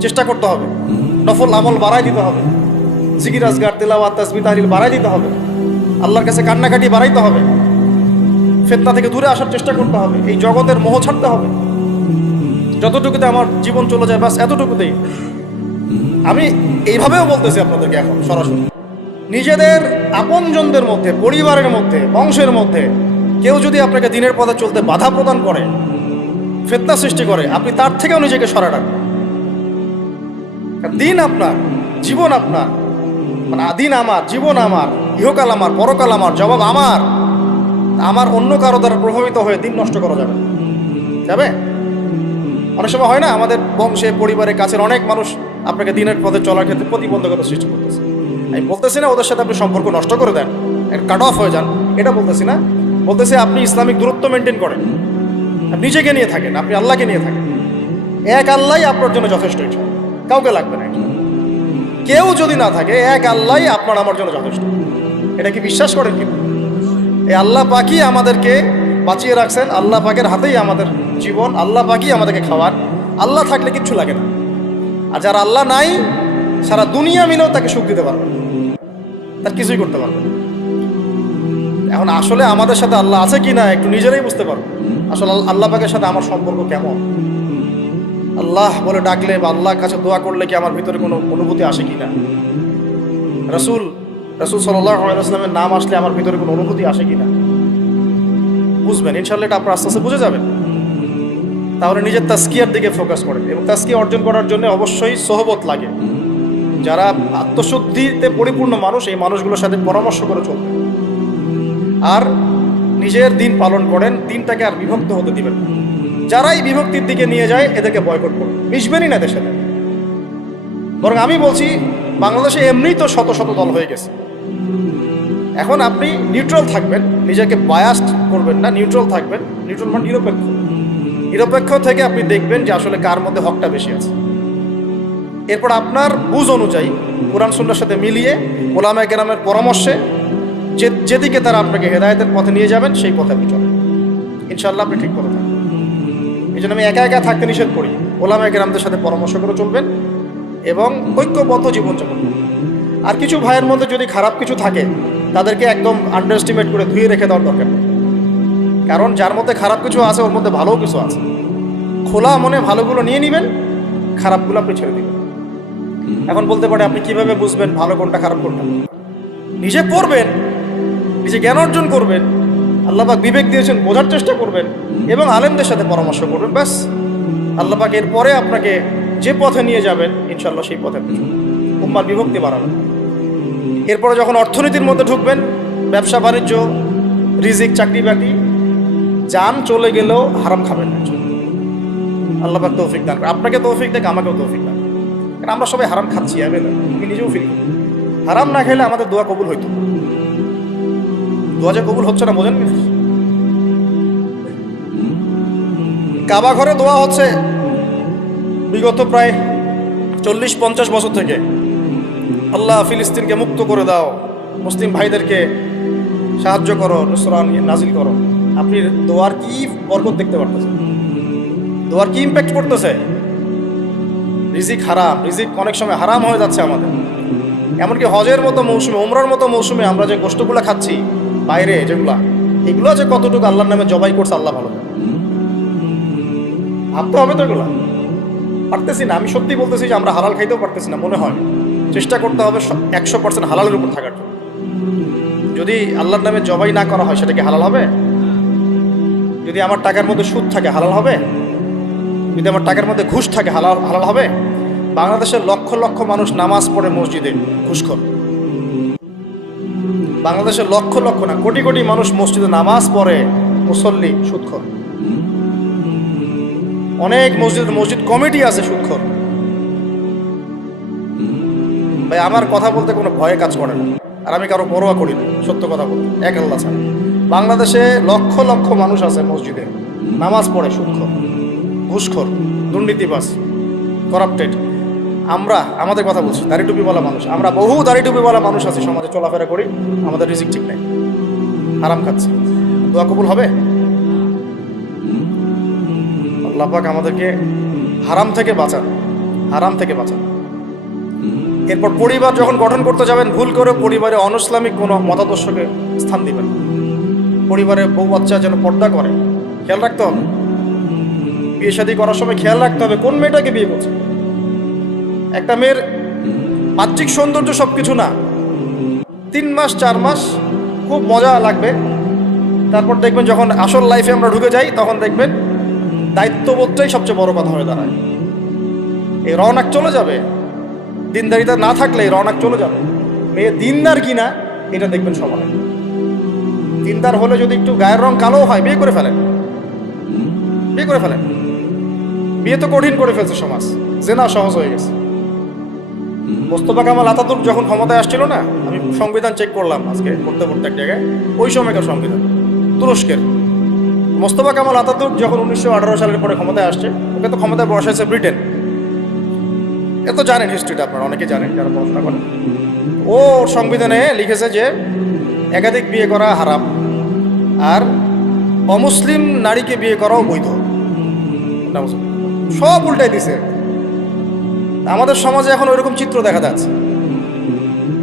চেষ্টা করতে হবে, নফল আমল বাড়াই দিতে হবে, জিকির আজগার তিলাওয়াত তাসবিহ তাহলিল বাড়াই দিতে হবে, আল্লাহর কাছে কান্নাকাটি বাড়াইতে হবে, ফিতনা থেকে দূরে আসার চেষ্টা করতে হবে, এই জগতের মোহ ছাড়তে হবে। যতটুকুতে আমার জীবন চলে যায় বাস এতটুকুতেই। আমি এইভাবেও বলতেছি আপনাদেরকে এখন সরাসরি, নিজেদের আপনজনদের মধ্যে, পরিবারের মধ্যে, বংশের মধ্যে কেউ যদি আপনাকে দিনের পথে চলতে বাধা প্রদান করে, ফিতনা সৃষ্টি করে, আপনি তার থেকেও নিজেকে সরা রাখবেন। দিন আপনার, জীবন আপনার, মানে দিন আমার, জীবন আমার, ইহকাল আমার, পরকাল আমার, জবাব আমার। আমার অন্য কারো দ্বারা প্রভাবিত হয়ে দিন নষ্ট করা যাবে যাবে? অনেক সময় হয় না, আমাদের বংশে, পরিবারের কাছের অনেক মানুষ আপনাকে দিনের পথে চলার ক্ষেত্রে প্রতিবন্ধকতা সৃষ্টি করতেছে। আমি বলতেছি না ওদের সাথে আপনি সম্পর্ক নষ্ট করে দেন, কাট অফ হয়ে যান, এটা বলতেছি না। বলতেছি আপনি ইসলামিক দূরত্ব মেনটেন করেন, আপনি নিজেকে নিয়ে থাকেন, আপনি আল্লাহকে নিয়ে থাকেন। এক আল্লাহই আপনার জন্য যথেষ্ট, কাউকে লাগবে না। কেউ যদি না থাকে, এক আল্লাহই আপনার আমার জন্য যথেষ্ট। এটা কি বিশ্বাস করেন? কিন্তু এই আল্লাহ পাকই আমাদেরকে বাঁচিয়ে রাখছেন, আল্লাহ পাকের হাতেই আমাদের জীবন, আল্লাহ পাকই আমাদেরকে খাওয়ান। আল্লাহ থাকলে কিচ্ছু লাগে না। আর যারা আল্লাহ নাই, সারা দুনিয়া মিলেও তাকে সুখ দিতে পারবে, তার কিছুই করতে পারবে না। এখন আসলে আমাদের সাথে আল্লাহ আছে কি না একটু নিজেরাই বুঝতে পারবো। আসলে আল্লাহ পাকের সাথে আমার সম্পর্ক কেমন? আল্লাহ বলে ডাকলে বা আল্লাহর কাছে দোয়া করলে কি আমার ভিতরে কোনো অনুভূতি আসে কি না? রাসূল সাল্লাল্লাহু আলাইহি ওয়াসাল্লামের নাম আসলে আমার ভিতরে কোনো অনুভূতি আসে কি না? বুঝবেন ইনশাআল্লাহ, এটা আপনার আস্তে আস্তে বুঝে যাবেন। তাহলে নিজের তাজকিয়ার দিকে ফোকাস করেন, এবং তাজকিয়া অর্জন করার জন্য অবশ্যই সোহবত লাগে। যারা আত্মশুদ্ধিতে পরিপূর্ণ মানুষ, এই মানুষগুলোর সাথে পরামর্শ করে চলবেন। আর নিজের দিন পালন করেন, দিনটাকে আর বিভক্ত হতে দিবেন। যারাই বিভক্তির দিকে নিয়ে যায় এদেরকে বয়কট করুন, মিশবেনই না এদের সাথে। বরং আমি বলছি, বাংলাদেশে এমনিই তো শত শত দল হয়ে গেছে। এখন আপনি নিউট্রাল থাকবেন, নিজেকে বায়াসড করবেন না, নিউট্রাল থাকবেন। নিউট্রাল মানে নিরপেক্ষ। নিরপেক্ষ থেকে আপনি দেখবেন যে আসলে কার মধ্যে হকটা বেশি আছে। এরপর আপনার বুঝ অনুযায়ী কোরআন সুন্নাহর সাথে মিলিয়ে ওলামায়ে কেরামের পরামর্শে যেদিকে তারা আপনাকে হেদায়েতের পথে নিয়ে যাবেন সেই পথে আপনি চলেন, ইনশাআল্লাহ আপনি ঠিক করে থাকবেন। এই জন্য আমি একা একা থাকতে নিষেধ করি। ওলামায়ে কেরামদের সাথে পরামর্শ করে চলবেন এবং ঐক্যবদ্ধ জীবনযাপন করবেন। আর কিছু ভাইয়ের মধ্যে যদি খারাপ কিছু থাকে, তাদেরকে একদম আন্ডার এস্টিমেট করে ধুয়ে রেখে দেওয়ার দরকার নেই। কারণ যার মধ্যে খারাপ কিছু আছে, ওর মধ্যে ভালোও কিছু আছে। খোলা মনে ভালোগুলো নিয়ে নেবেন, খারাপগুলো আপনি ছেড়ে দিবেন। এখন বলতে পারে, আপনি কিভাবে বুঝবেন ভালো কোনটা খারাপ কোনটা? নিজে পড়বেন, নিজে জ্ঞান অর্জন করবেন, আল্লাহ পাক বিবেক দিয়েছেন, বোঝার চেষ্টা করবেন এবং আলেমদের সাথে পরামর্শ করবেন। ব্যাস, আল্লাহ পাক এরপরে আপনাকে যে পথে নিয়ে যাবেন ইনশাআল্লাহ সেই পথে উম্মার বিভক্তি বাড়াবেন। এরপরে যখন অর্থনীতির মধ্যে ঢুকবেন, ব্যবসা বাণিজ্য, রিজিক, চাকরি বাকরি, যান চলে গেলেও হারাম খাবেন না। আল্লাহ পাক তৌফিক দান করে, আপনাকে তৌফিক দেখ, আমাকেও তৌফিক দান। কারণ আমরা সবাই হারাম খাচ্ছি, আমি নিজেও ফিল করি। হারাম না খেলে আমাদের দোয়া কবুল হইতো। দোয়া যে কবুল হচ্ছে না, বোঝেন? কাবা ঘরে দোয়া হচ্ছে বিগত প্রায় 40-50 বছর থেকে, আল্লাহ ফিলিস্তিনকে মুক্ত করে দাও, মুসলিম ভাইদেরকে সাহায্য করো, নুসরান নাজিল করো। আপনি দোয়ার কি বরকত দেখতে পারতেছেন? দোয়ার কি ইম্প্যাক্ট পড়তেছে? রিজিক হারাম, রিজিক অনেক সময় হারাম হয়ে যাচ্ছে আমাদের। এমনকি হজের মতো মৌসুমে, উমরার মতো মৌসুমে আমরা যে গোশতগুলো খাচ্ছি বাইরে, এগুলো যে কতটুকু আল্লাহর নামে জবাই করছে আল্লাহ ভালো জানে। ভাবতে হবে তো, এগুলো পারতেছি না। আমি সত্যি বলতেছি যে আমরা হালাল খাইতেও পারতেছি না মনে হয়। চেষ্টা করতে হবে 100% হালালের উপর থাকার জন্য। যদি আল্লাহর নামে জবাই না করা হয়, সেটা কি হালাল হবে? যদি আমার টাকার মধ্যে সুদ থাকে হালাল হবে? যদি আমার টাকার মধ্যে ঘুষ থাকে হালাল হালাল হবে? বাংলাদেশের লক্ষ লক্ষ মানুষ নামাজ পড়ে মসজিদে, ঘুষখোর। বাংলাদেশের লক্ষ লক্ষ না, কোটি কোটি মানুষ মসজিদে নামাজ পড়ে, মুসল্লি সুদখোর। অনেক মসজিদ কমিটি আছে সুদখোর। ভাই আমার কথা বলতে কোনো ভয়ে কাজ করে না, আর আমি কারো পরোয়া করি না, সত্য কথা বলতে, এক আল্লাহ ছাড়া। বাংলাদেশে লক্ষ লক্ষ মানুষ আছে মসজিদে নামাজ পড়ে সুদখোর, ঘুষখোর, দুর্নীতিবাজ, করাপ্টেড। আমরা আমাদের কথা বলছি, দাড়ি টুপিওয়ালা মানুষ, আমরা বহু দাড়ি টুপিওয়ালা মানুষ আছি, সমাজে চলাফেরা করি, আমাদের রিজিক ঠিক নেই, হারাম খাচ্ছি। দোয়া কবুল হবে? আল্লাহ পাক আমাদেরকে হারাম থেকে বাঁচান, হারাম থেকে বাঁচান। এরপর পরিবার যখন গঠন করতে যাবেন, ভুল করে পরিবারে অনইসলামিক কোনো মতাদর্শকে স্থান দিবেন। পরিবারে বউ বাচ্চা যেন পর্দা করে, খেয়াল রাখতে হবে। বিয়ে শাদী করার সময় খেয়াল রাখতে হবে কোন মেয়েটাকে বিয়ে করছে। একটা মেয়ের বাহ্যিক সৌন্দর্য সব কিছু না, 3 মাস 4 মাস খুব মজা লাগবে, তারপর দেখবেন যখন আসল লাইফে আমরা ঢুকে যাই তখন দেখবেন দায়িত্ববোধটাই সবচেয়ে বড় কথা হয়ে দাঁড়ায়। এই রওনাক চলে যাবে, দিনদারিতা না থাকলে এই রওনাক চলে যাবে। মেয়ে দিনদার কিনা এটা দেখবেন সবাই। দিনদার হলে যদি একটু গায়ের রং কালো হয়, বিয়ে করে ফেলেন, বিয়ে করে ফেলেন। বিয়ে তো কঠিন করে ফেলছে সমাজ, জেনা সহজ হয়ে গেছে। মোস্তফা কামাল আতাতুর্ক যখন ক্ষমতায় আসছিল না, আমি সংবিধান চেক করলাম আজকে পড়তে পড়তে এক জায়গায়, ওই সময়কার সংবিধান তুরস্কের। মোস্তফা কামাল আতাতুর্ক যখন 1918 সালের পরে ক্ষমতায় আসছে, ওকে তো ক্ষমতায় বসাইছে ব্রিটেন। এত জানেন হিস্ট্রিটা, আপনারা অনেকে জানেন যারা পড়াশোনা করেন। ও সংবিধানে লিখেছে যে একাধিক বিয়ে করা হারাম, আর অমুসলিম নারীকে বিয়ে করাও বৈধ। সব উল্টাই দিছে। আমাদের সমাজে এখন ওইরকম চিত্র দেখা যাচ্ছে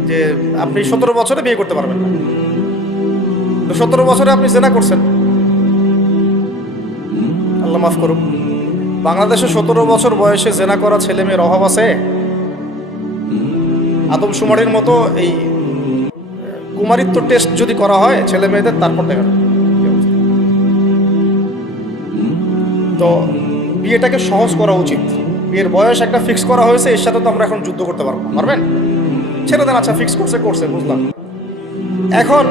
যে আপনি 17 বছরে বিয়ে করতে পারবেন না, তো 17 বছরে আপনি জেনা করছেন, আল্লাহ মাফ করুক। বাংলাদেশে 17 বছর বয়সে জেনা করা ছেলে মেয়ের অভাব আছে? আদমশুমারির মতো এই কুমারিত্ব টেস্ট যদি করা হয় ছেলে মেয়েদের, তারপর দেখা যাবে। তো বিয়েটাকে সহজ করা উচিত। বিয়ের বয়স একটা ফিক্স করা হয়েছে, এর সাথে তো আমরা এখন যুদ্ধ করতে পারবো না, পারবেন? ছেড়ে দেন, আচ্ছা ফিক্স করছে বুঝলাম। এখন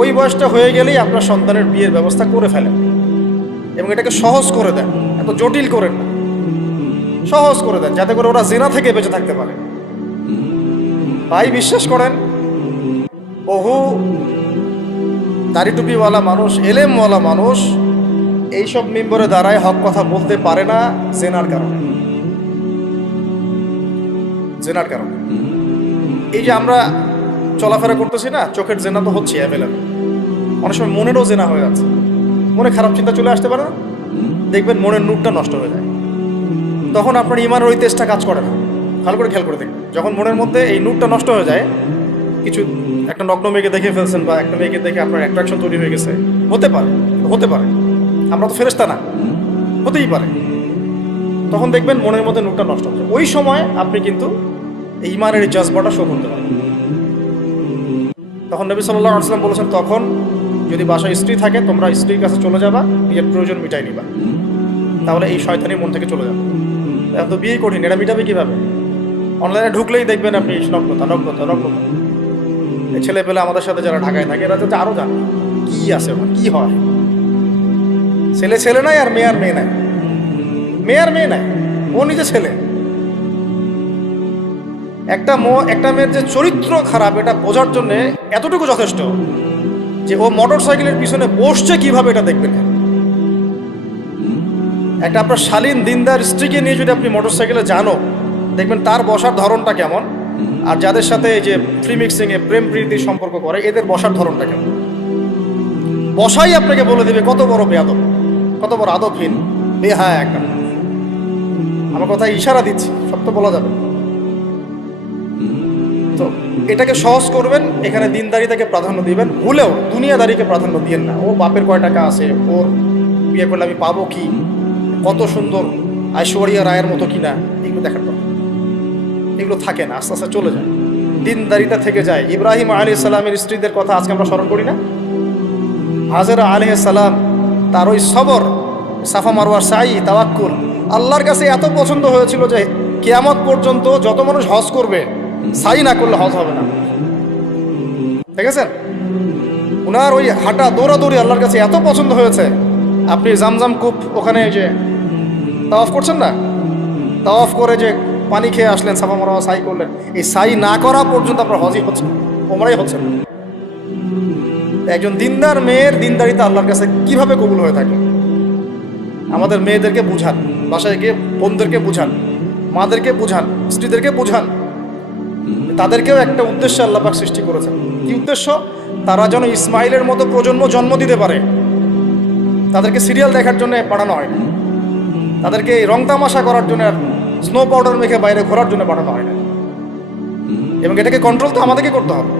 ওই বয়সটা হয়ে গেলেই আপনার সন্তানের বিয়ের ব্যবস্থা করে ফেলেন এবং এটাকে সহজ করে দেন, এত জটিল করেন না, সহজ করে দেন যাতে করে ওরা জিনা থেকে বেঁচে থাকতে পারে। ভাই বিশ্বাস করেন, বহু দাড়ি টুপিওয়ালা মানুষ, এলেমওয়ালা মানুষ এইসব মিম্বরে দাঁড়ায় হক কথা বলতে পারে না জেনার কারণে। জেনার কারণে এই যে আমরা চলাফেরা করতেছি না, চোখের জেনা তো হচ্ছে অ্যাভেলেবল। অনেক সময় মনেরও জেনা হয়ে যাচ্ছে, মনে খারাপ চিন্তা চলে আসতে পারে না, দেখবেন মনের নূরটা নষ্ট হয়ে যায়, তখন আপনার ইমানের ওই তেজটা কাজ করে না। ভালো করে খেয়াল করে দেখবেন, যখন মনের মধ্যে এই নূরটা নষ্ট হয়ে যায়, কিছু একটা নগ্ন মেয়েকে দেখে ফেলছেন বা একটা মেয়েকে দেখে আপনার অ্যাট্রাকশন তৈরি হয়ে গেছে, হতে পারে, হতে পারে, আমরা তো ফেরেশতা না, হতেই পারে, তখন দেখবেন মনের মধ্যে নূরটা নষ্ট হচ্ছে। ওই সময় আপনি কিন্তু এই ইমানের এই জজবাটা শো করতে পারেন। তখন নবী সাল্লাল্লাহু আলাইহি ওয়াসাল্লাম বলেছেন, তখন যদি বাসায় স্ত্রী থাকে তোমরা স্ত্রীর কাছে চলে যাবা, নিজের প্রয়োজন মিটাই নিবা, তাহলে এই শয়তানি মন থেকে চলে যাবে। এখন তো বিয়ে কঠিন, এটা মিটাবে কীভাবে? অনলাইনে ঢুকলেই দেখবেন আপনি নগ্নতা নগ্নতা নগ্নতা। এই ছেলে পেলে আমাদের সাথে যারা ঢাকায় থাকে এরা তো আরও জানে কী আছে, কী হয়। ছেলে ছেলে নাই আর মেয়ে মেয়ে নাই, মেয়ে আর মেয়ে নাই, ও নিজে ছেলে। একটা মেয়ের যে চরিত্র খারাপ এটা বোঝার জন্যে এতটুকু যথেষ্ট যে ও মোটর সাইকেলের পিছনে বসছে কিভাবে, এটা দেখবেন। একটা আপনার শালীন দিনদার স্ত্রীকে নিয়ে যদি আপনি মোটর সাইকেলে জানো, দেখবেন তার বসার ধরনটা কেমন, আর যাদের সাথে এই যে ফ্রি মিক্সিংয়ে প্রেম প্রীতির সম্পর্ক করে এদের বসার ধরনটা কেমন। বসাই আপনাকে বলে দেবে কত বড় বেয়াদব, কত বড় আদবহীন, বেহায়া একটা। আমার কথা ইশারা দিচ্ছি, সব তো বলা যাবে। তো এটাকে সহজ করবেন, এখানে দিনদারিতাকে প্রাধান্য দিবেন, ভুলেও দুনিয়াদারিকে প্রাধান্য দিয়েন না। ও বাপের কয় টাকা আছে, ওর বিয়ে করলে আমি পাবো কি, কত সুন্দর ঐশ্বরিয়া রায়ের মতো কিনা, এগুলো দেখার কথা। এগুলো থাকে না, আস্তে আস্তে চলে যায়, দিনদারিতা থেকে যায়। ইব্রাহিম আলাইহিস সালামের স্ত্রীদের কথা আজকে আমরা স্মরণ করি না? হাজেরা আলাইহিস সালাম তার ওই সবর, সাফা মারওয়ার সাই, তাওয়াক্কুল আল্লাহর কাছে এত পছন্দ হয়েছিল যে কিয়ামত পর্যন্ত যত মানুষ হজ করবে, সাই না করলে হজ হবে না। দেখেছেন, ওনার ওই হাঁটা দৌড়াদৌড়ি আল্লাহর কাছে এত পছন্দ হয়েছে। আপনি জামজাম কূপ ওখানে যে তাওয়াফ করছেন না, তাওয়াফ করে যে পানি খেয়ে আসলেন, সাফা মারওয়া সাই করলেন, এই সাই না করা পর্যন্ত আপনার হজই হচ্ছে, ওমরাই হচ্ছে না। একজন দিনদার মেয়ের দিনদারিতা আল্লাহর কাছে কিভাবে কবুল হয়ে থাকে? আমাদের মেয়েদেরকে বুঝান, বাসায় গিয়ে বোনদেরকে বুঝান, মাদেরকে বুঝান, স্ত্রীদেরকে বুঝান, তাদেরকেও একটা উদ্দেশ্যে আল্লাহ পাক সৃষ্টি করেছেন। কি উদ্দেশ্য? তারা যেন ইসমাইলের মতো প্রজন্ম জন্ম দিতে পারে। তাদেরকে সিরিয়াল দেখার জন্য পাঠানো হয় না, তাদেরকে রং তামাশা করার জন্য, স্নো পাউডার মেখে বাইরে ঘোরার জন্য পাঠানো হয় না। এবং এটাকে কন্ট্রোল তো আমাদেরকে করতে হবে।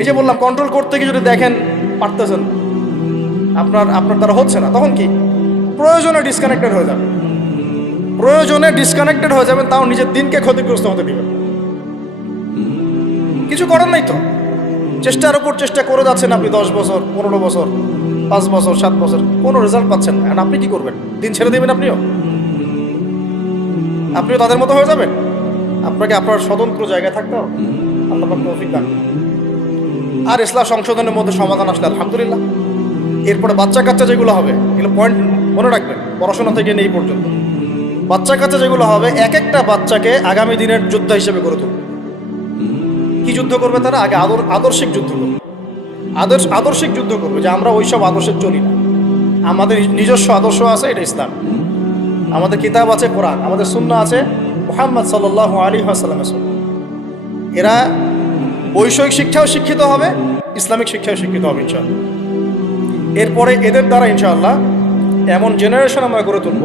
এই যে বললাম, কন্ট্রোল করতে গিয়ে যদি দেখেন পারতেছেন, আপনার দ্বারা হচ্ছে না, তখন কি? প্রয়োজনে ডিসকানেক্টেড হয়ে যাবে, প্রয়োজনে ডিসকানেক্টেড হয়ে যাবেন, তাও নিজের দিনকে ক্ষতিগ্রস্ত হতে দিবেন। কিছু করার নাই তো, চেষ্টার উপর চেষ্টা করে যাচ্ছেন আপনি 10 বছর, 15 বছর, 5 বছর, 7 বছর, কোনো রেজাল্ট পাচ্ছেন না। আপনি কি করবেন? দিন ছেড়ে দেবেন? আপনিও তাদের মতো হয়ে যাবেন? আপনাকে আপনার স্বতন্ত্র জায়গায় থাকতে হবে। আল্লাহ পাক তৌফিক দান। আর ইসলাম সংশোধনের মধ্যে সমাধান আসলে আলহামদুলিল্লাহ। এরপরে বাচ্চা কাচ্চা যেগুলো হবে, এগুলো পয়েন্ট মনে রাখবেন, পড়াশোনা থেকে নেই পর্যন্ত বাচ্চা কাচ্চা যেগুলো হবে, এক একটা বাচ্চাকে আগামী দিনের যোদ্ধা হিসেবে গড়ে তুলবে। কি যুদ্ধ করবে তারা? আগে আদর্শিক যুদ্ধ করবে, আদর্শিক যুদ্ধ করবে, যে আমরা ওইসব আদর্শে চলি না, আমাদের নিজস্ব আদর্শ আছে, এটা ইসলাম। আমাদের কিতাব আছে কোরআন, আমাদের সুন্নাহ আছে মুহাম্মদ সাল্লাল্লাহু আলাইহি ওয়াসাল্লামের সুন্নাহ। এরা বৈষয়িক শিক্ষাও শিক্ষিত হবে, ইসলামিক শিক্ষাও শিক্ষিত হবে ইনশাআল্লাহ। এরপরে এদের দ্বারা ইনশাআল্লাহ এমন জেনারেশন আমরা গড়ে তুলব,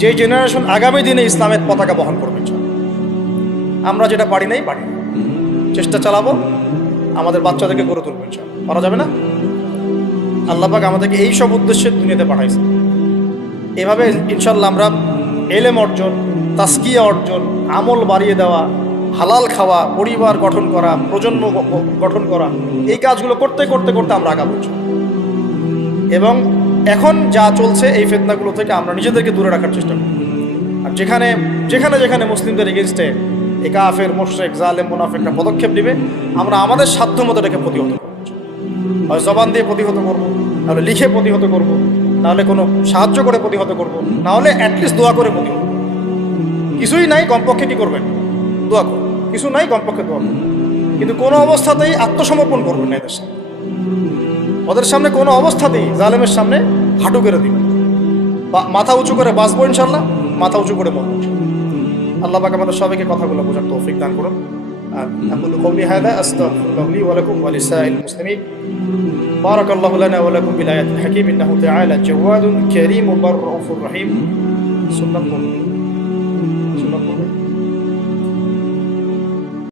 যে জেনারেশন আগামী দিনে ইসলামের পতাকা বহন করবে ইনশাআল্লাহ। আমরা যেটা পারি নাই, চেষ্টা চালাবো, আমাদের বাচ্চাদেরকে গড়ে তুলবো ইনশাআল্লাহ। পারা যাবে না? আল্লাহ পাক আমাদেরকে এই সব উদ্দেশ্যে দুনিয়াতে পাঠাইছে। এভাবে ইনশাআল্লাহ আমরা এলেম অর্জন, তাসকিয়া অর্জন, আমল বাড়িয়ে দেওয়া, হালাল খাওয়া, পরিবার গঠন করা, প্রজন্ম গঠন করা, এই কাজগুলো করতে করতে করতে আমরা আগাবো। এবং এখন যা চলছে এই ফিতনাগুলো থেকে আমরা নিজেদেরকে দূরে রাখার চেষ্টা করি। আর যেখানে যেখানে যেখানে মুসলিমদের এগেনস্টে এই কাফের, মুশরিক, জালেম, মুনাফিকরা পদক্ষেপ নেবে, আমরা আমাদের সাধ্য মতো এটাকে প্রতিহত করব। হয় জবান দিয়ে প্রতিহত করব, নাহলে লিখে প্রতিহত করব, নাহলে কোনো সাহায্য করে প্রতিহত করব, নাহলে অ্যাটলিস্ট দোয়া করে প্রতিহত করব। কিছুই নাই, কমপক্ষে কি করবেন? দোয়া করবেন। কিছু নাই, কমপক্ষে দোয়া করবেন। কিন্তু কোনো অবস্থাতেই আত্মসমর্পণ করবেন না এদের সামনে। ওদের সামনে কোনো অবস্থাতেই জালেমের সামনে হাঁটু কেড়ে দিবেন, মাথা উঁচু করে বাঁচবো ইনশাল্লাহ, মাথা উঁচু করে মরবো। আল্লাহ পাক আমাদের সবাইকে কথাগুলো বোঝার তৌফিক দান করুন। أقول قولي هذا أستغفر الله لي ولكم ولسائر المسلمين. بارك الله لنا ولكم بالآيات الحكيم إنه تعالى جواد كريم بر رؤوف رحيم. سنة